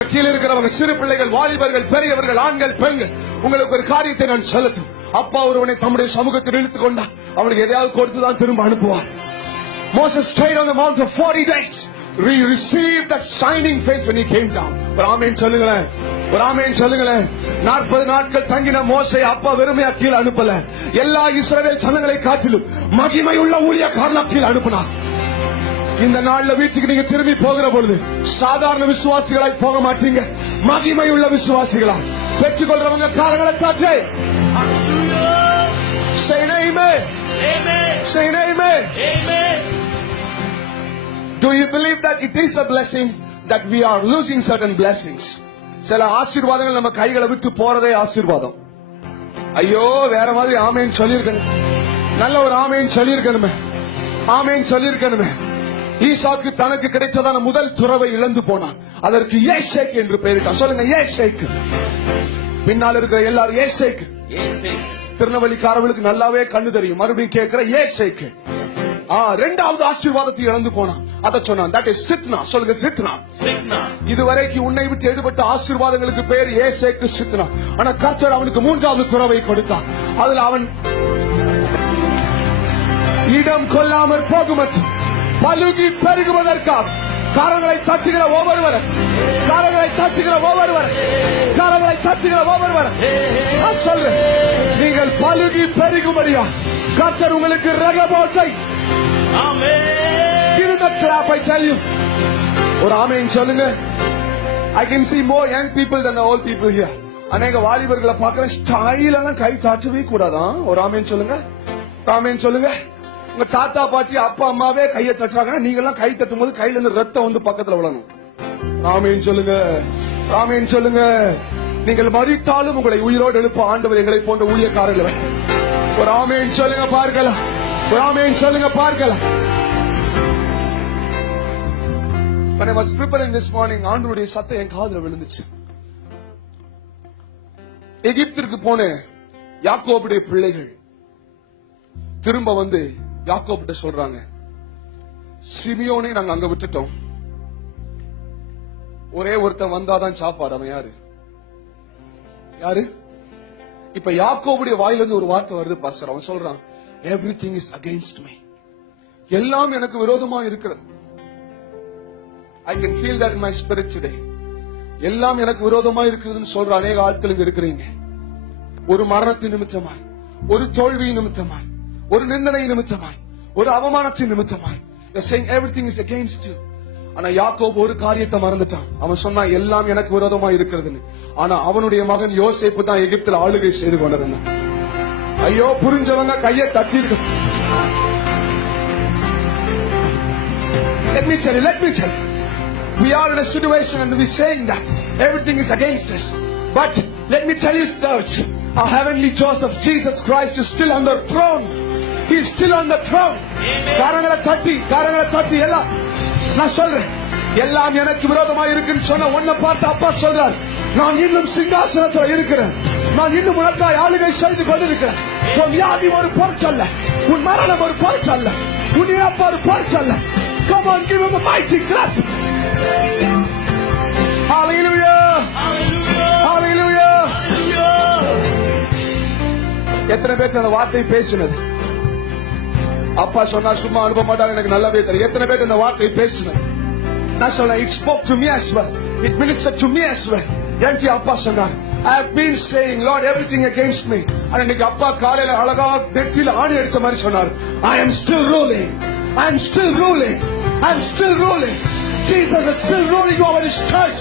கீழே இருக்கிறவங்க, சிறு பிள்ளைகள், வாலிபர்கள், பெரியவர்கள், ஆண்கள், பெண்கள், உங்களுக்கு ஒரு காரியத்தை நான் சொல்லட்டும். அப்பா ஒருவனை தம்முடைய சமூகத்தில் இழுத்துக் கொண்டார். அவனுக்கு எதையாவது கொடுத்துதான் திரும்ப அனுப்புவார். Moses stayed on the mount for 40 days. He received that shining face when he came down. ஒரு ஆமென் சொல்லுங்களேன், ஒரு ஆமென் சொல்லுங்களேன். 40 நாட்கள் தங்கின மோசே அப்பா வெறுமையா கீழே அனுப்பல. எல்லா இஸ்ரவேல் ஜனங்களை காட்டிலும் மகிமை உள்ள ஊழியக்காரனா கீழே அனுப்பினார். இந்த நாள்ல வீட்டுக்கு நீங்க திரும்பி போகிற பொழுது சாதாரண விசுவாசிகளாய் போக மாட்டீங்க, மகிமை உள்ள விசுவாசிகளா பெற்றுக்கொள்றவங்க காரங்களை தாச்சே. Say amen. Amen. Say amen. Amen. Do you believe that it is a blessing that we are losing certain blessings? சில ஆசீர்வாதங்கள் நம்ம கைகளை விட்டு போறதே ஆசீர்வாதம். ஐயோ வேற மாதிரி ஆமென் சொல்லியிருக்கணும், நல்ல ஒரு ஆமென் சொல்லியிருக்கணுமே, ஆமென் சொல்லியிருக்கணுமே. ஈசாக்கு தனக்கு கிடைத்ததான முதல் துறவை இழந்து போனான். அதற்கு ஏசேக் என்று பெயரிட்டான். சொல்லுங்க ஏசேக். பின்னால் இருக்கிற எல்லாரும் ஏசேக். திருநெல்வேலிக்காரர்களுக்கு நல்லாவே கண்ணு தெரியும். மறுபடியும் கேட்கிற ஏசேக். இரண்டாவது ஆசீர்வாதத்தை இழந்து போனான். அதை சொன்னான். that is சித்னா. சொல்லுங்க சித்னா. இதுவரைக்கும் உன்னை விட்டு எடுபட்ட ஆசீர்வாதங்களுக்கு பேர் ஏசேக், சித்னா. ஆனா கர்த்தர் அவனுக்கு மூன்றாவது துறவை கொடுத்தான். அதுல அவன் இடம் கொள்ளாமற் போகுமட்டும் பலுகி பெருகுவதற்காக காரங்களை தட்டுகிற ஒவ்வொருவர், காரங்களை தட்டுகிற ஒவ்வொருவர், காரங்களை தட்டுகிற ஒவ்வொருவர் சொல்றேன், நீங்கள் பலுகி பெருகும்படியா கர்த்தர் உங்களுக்கு ரகபோத்தை. Give him a clap, I tell you. ஒரு ஆமென் சொல்லுங்க. I can see more young people than the old people here. அநேக வாலிபர்களை பார்க்கிற ஸ்டைலான கை தாச்சவே கூடாதான். ஒரு ஆமென் சொல்லுங்க, ஆமென் சொல்லுங்க. உங்க தாத்தா பாட்டி அப்பா அம்மாவே கையை தட்டுறாங்க, நீங்க எல்லாம் கை தட்டும் போது கையில இருந்து ரத்தம் வந்து பக்கத்துல விழணும். ஆமென் சொல்லுங்க, ஆமென் சொல்லுங்க. நீங்கள் மரித்தாலும் உங்களை உயிரோடு எழுப்ப ஆண்டவர் எங்களை போன்ற ஊழியக்காரர்களை. ஒரு ஆமென் சொல்லுங்க பார்க்கலாம், ஒரு ஆமென் சொல்லுங்க பார்க்கலாம். When I was preparing this morning, ஆண்டவருடைய சத்தம் என் காதுல விழுந்துச்சு. எகிப்திற்கு போன யாக்கோபுடைய பிள்ளைகள் திரும்ப வந்து யாக்கோபிட்ட சொல்றாங்க, சிமியோனை நாங்க அங்க விட்டுட்டோம், ஒரே ஒருத்தன் வந்தாதான் சாப்பாடு. அவன் யாரு? யாரு? இப்ப யாக்கோபுடைய வாயிலிருந்து ஒரு வார்த்தை வருது பாஸ்டர். அவன் சொல்றான், எவ்ரிதிங் இஸ் அகைன்ஸ்ட் மீ. எல்லாம் எனக்கு விரோதமா இருக்கிறது. I can feel that in my spirit today. எல்லாம் எனக்கு விரோதமா இருக்கிறதுன்னு சொல்ற அநேக ஆட்கள் இங்க இருக்கிறீங்க. ஒரு மரணத்தின் நிமித்தமாய், ஒரு தோல்வி நிமித்தமாய், ஒரு நிந்தனை நிமித்தமாய், ஒரு அவமானத்தின் நிமித்தமாய் you're saying everything is against you. ஆனா யாக்கோபு ஒரு காரியத்தை மறந்துட்டான். அவன் சொன்னா எல்லாம் எனக்கு விரோதமா இருக்கிறதுன்னு. ஆனா அவனுடைய மகன் யோசேப்பு தான் எகிப்தில் ஆளுகை செய்து கொண்டிருந்தான். ஐயோ புரிஞ்சவங்க கையை தட்டிருக்கும். Let me tell you, we are in a situation and we're saying that everything is against us. But let me tell you, church, our heavenly Joseph, Jesus Christ, is still on the throne. He is still on the throne. காரங்களை தட்டி எல்லாம் நான் சொல்றேன், எல்லாம் எனக்கு விரோதமா இருக்குன்னு சொன்ன உன்னை பார்த்து அப்பா சொல்றார், நான் இன்னும் சிங்காசனத்தில் இருக்கிறேன், நான் இன்னும் உனக்காய் ஆளுகை செய்து கொண்டிருக்கிறேன். உன் வியாதி ஒரு பொருட்டல்ல, உன் மரணம் ஒரு பொருட்டல்ல, உன் இழப்பு ஒரு பொருட்டல்ல. Come on, give him a mighty clap. Hallelujah. Hallelujah. எத்தனை பேர் அந்த வார்த்தை பேசினது? அப்பா சொன்னா சும்மா அனுப்ப மாட்டாங்க, எனக்கு நல்லாவே தெரியும். எத்தனை பேர் இந்த வார்த்தை பேசினது? நான் சொன்னேன், it spoke to me as well, it ministered to me as well. என்கிட்ட அப்பா சொன்னார், I have been saying, Lord, everything against me. ஆனா இன்னைக்கு அப்பா காலையில அழகா நெற்றில ஆணி அடிச்ச மாதிரி சொன்னார், I am still ruling, I am still ruling, I am still ruling. Jesus is still ruling over his church.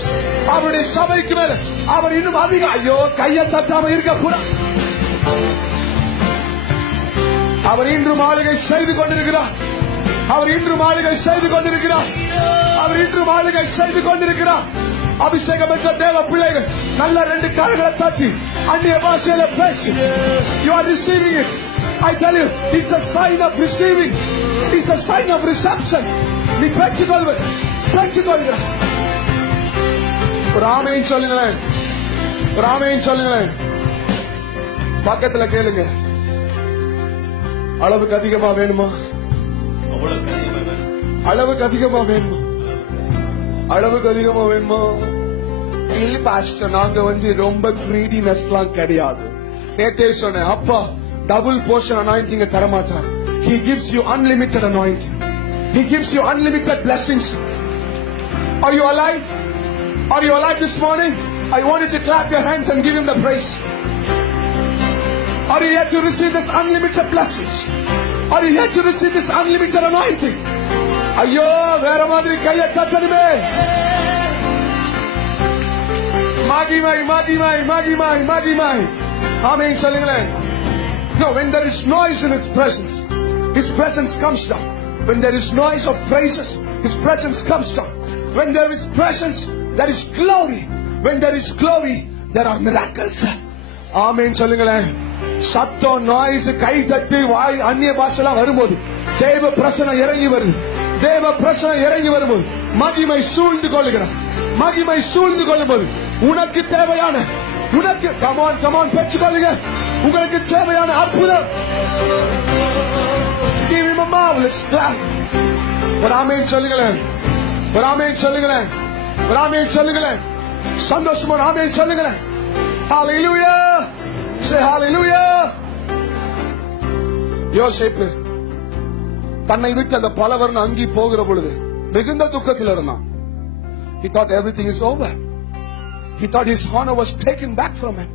அவருடைய சபைக்கு மேல அவர் இன்னும் அதிகம். ஐயோ கையை தட்டாம இருக்க கூடாது. அவர் இன்றும் ஆளுகை செய்து கொண்டிருக்கிறார். அவர் இன்றும் ஆளுகை செய்து கொண்டிருக்கிறார். அவர் இன்றும் ஆளுகை செய்து கொண்டிருக்கிறார். அபிஷேகம் பெற்ற தேவ பிள்ளைகள் நல்ல ரெண்டு கால்களை தட்டி அந்நிய பாஷையில பேசி. You are receiving it. I tell you, it's a sign of receiving. It's a sign of reception. நீ பெற்றுக்கொள்வது, பெற்றுக்கொள்கிற. ஒரு ஆமென் சொல்லுங்களேன், ஒரு ஆமென் சொல்லுங்களேன். பக்கத்துல கேளுங்க, அளவுக்கு அதிகமா வேணுமா? அளவுக்கு அதிகமா வேணுமா? அளவுக்கு அதிகமா வேணுமா? இல்ல பாஸ்டர், நாங்க ரொம்ப கிரீடினஸ்லாம் கிடையாது. நேத்தே சொன்னேன், அப்பா டபுள் போர்ஷன் அனாயிண்டிங் தரமாட்டார். He gives you unlimited anointing. He gives you unlimited blessings. Are you alive? Are you alive this morning? I want you to clap your hands and give him the praise. Are you here to receive this unlimited blessings? Are you here to receive this unlimited anointing? ஐயோ, வேற மாதிரி கையை தட்டணுமே. மகிமை மகிமை மகிமை மகிமை. ஆமென் சொல்லுங்களேன். No, when there is noise in his presence comes down. When there is noise of praises, his presence comes down. When there is presence, there is glory. When there is glory, there are miracles. ஆமென் சொல்லுங்களேன். சத்தம், noise, கை தட்டி, வாய் அந்நிய பாஷைலாம் வரும்போது தேவ பிரசன்னம் இறங்கி வருது. தேவ பிரசன்னம் இறங்கி வரும்போது மகிமை சூழ்ந்து கொள்ளுகிறார். மகிமை சூழ்ந்து கொள்ளும்போது உனக்கு தேவையான, உனக்கு கமான் பெற்றுக்கொள்ளுங்க. உங்களுக்கு தேவையான அற்புதம். Give him a marvelous clap. ஒரு ஆமென் சொல்லுங்களேன். ஒரு ஆமென் சொல்லுங்களேன். ஒரு ஆமென் சொல்லுங்களேன். சந்தோஷமா ஆமென் சொல்லுங்களேன். Hallelujah. Say hallelujah. யோசேப்பு தன்னை விட்டு அந்த பலவர்ண அங்கி போகிற பொழுது மிகுந்த துக்கத்தில் இருந்தான். He thought everything is over. He thought his honor was taken back from him.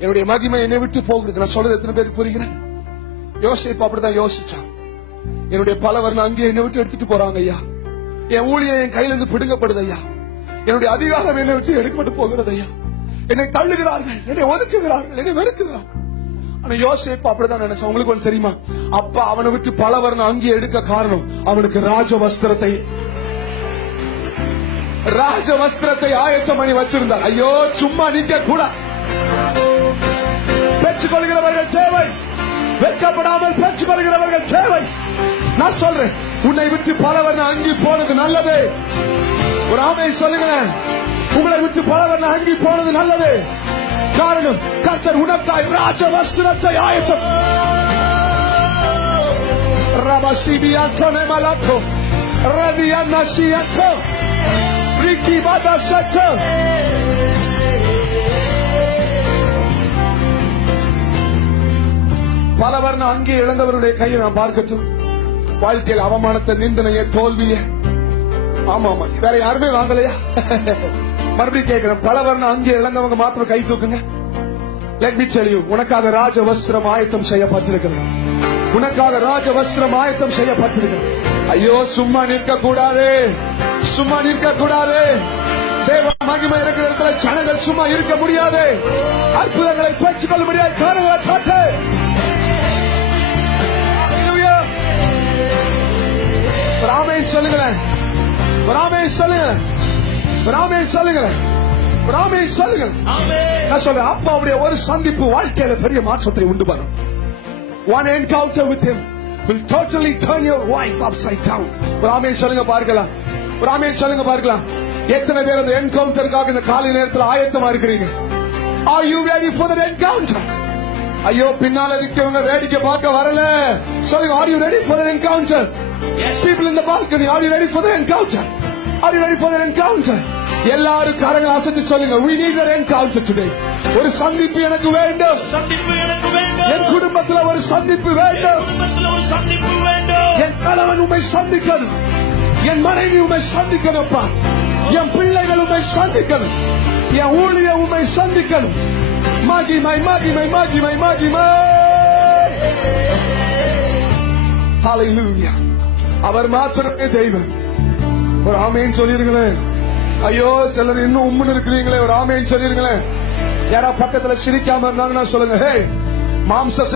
என்னுடைய மகிமை என்னை விட்டு போகிறது. நான் சொல்றது எத்தனை பேருக்கு புரிகிறது? யோசேப்பு அப்படிதான் யோசிச்சான். என்னுடைய பலவர்ண அங்கி என்னை விட்டு எடுத்துட்டு போறாங்க ஐயா. என் ஊழியம் என் கையில இருந்து பிடுங்கப்படுது ஐயா. என்னுடைய அதிகாரம் என்னை விட்டு எடுக்கப்பட்டு போகிறது ஐயா. என்னை தள்ளுகிறார்கள், என்னை ஒதுக்குகிறார்கள், என்னை வெறுக்குகிறார்கள். ஆனா யோசேப்பு அப்படிதான் நினைச்சான். உங்களுக்கு ஒன்று தெரியுமா? அப்பா அவனை விட்டு பலவர்ண அங்கி எடுக்க காரணம் அவனுக்கு ராஜ வஸ்திரத்தை ஆயத்தம் பண்ணி வச்சிருந்தார். ஐயோ, சும்மா நிக்க கூட. பெற்றுக்கொள்கிறவர்கள் தேவை, வெட்கப்படாமல் பெற்றுக்கொள்கிறவர்கள் தேவை. நான் சொல்றேன், உன்னை விட்டு பலவர்ண அங்கி போனது நல்லது. ஒரு ஆமென் சொல்லுங்களேன். உங்களை விட்டு பலவர்ண அங்கி போனது நல்லது. காரணம், கர்த்தர் உனக்காய் ராஜ வஸ்திரத்தை ஆயத்தம். ரபசிபியாத்தோ நேமலாத்தோ ரதியானசியாத்தோ ரிகிபாதாசத்தோ. பலவர்ண அங்கி இழந்தவருடைய கையை நான் பார்க்கட்டும். வாழ்க்கையில் அவமானத்தை, நிந்தனையை, தோல்வியை. ஆமா, வேற யாருமே வாங்கலையா? மறுபடியும் கேட்கிறேன், பலவர்ண அங்கி இழந்தவங்க மாத்திரம் கை தூக்குங்க. Let me tell you, உனக்காக ராஜ வஸ்திரம் ஆயத்தம் செய்யப்பட்டிருக்கிறது. உனக்காக ராஜ வஸ்திரம் ஆயத்தம் செய்யப்பட்டிருக்கிறது. ஐயோ, சும்மா நிற்க கூடாது, சும்மா நிற்க கூடாது. தேவ மகிமை இருக்கிற இடத்துல ஜனங்கள் சும்மா இருக்க முடியாது. அற்புதங்களை பெற்றுக்கொள்ள முடியாது. காரணங்களை காட்டு. ஆமென் சொல்லுங்களேன். ஆமென் சொல்லுங்களேன். ஆமென் சொல்லுங்களேன். ஆமென் சொல்லுங்களேன். நான் சொல்றேன், அப்பாவுடைய ஒரு சந்திப்பு வாழ்க்கையில பெரிய மாற்றத்தை உண்டு பண்ணும். One encounter with him will totally turn your life upside down. ஆமென் சொல்லுங்க பார்க்கலாம். ஆமென் சொல்லுங்க பார்க்கலாம். எத்தனை பேர் அந்த என்கவுண்டருக்காக இந்த காலை நேரத்தில் ஆயத்தமா இருக்கிறீங்க? Are you ready for that encounter? ஐயோ, பின்னால இருக்கவங்க வேடிக்கை பார்க்க வரல. சொல்லுங்க, are you ready for that encounter? Yes. People in the balcony, are you ready for that encounter? Are you ready for that encounter? எல்லாரும் கரங்களை அசைத்து சொல்லுங்க, we need that encounter today. ஒரு சந்திப்பு எனக்கு வேண்டும். என் குடும்பத்துல ஒரு சந்திப்பு வேண்டும். என் கணவன் உம்மை சந்திக்கணும். என் மனைவி உம்மை சந்திக்கணும்ப்பா. என் பிள்ளைகள் உம்மை சந்திக்கணும். என் ஊழியர் உம்மை சந்திக்கணும். மகிமை மகிமை மகிமை மகிமை. ஹalleluya. அவர் மாத்திரமே தெய்வம். ஒரு ஆமென் சொல்லிருங்களேன். ஐயோ, சிலர் இன்னும் உம்முன்னு இருக்கிறீங்களே, ஒரு ஆமென் சொல்லிருங்களேன். யாரா பக்கத்துல சிரிக்காம இருந்தாங்கன்னா சொல்லுங்க, ஹே மாம்ச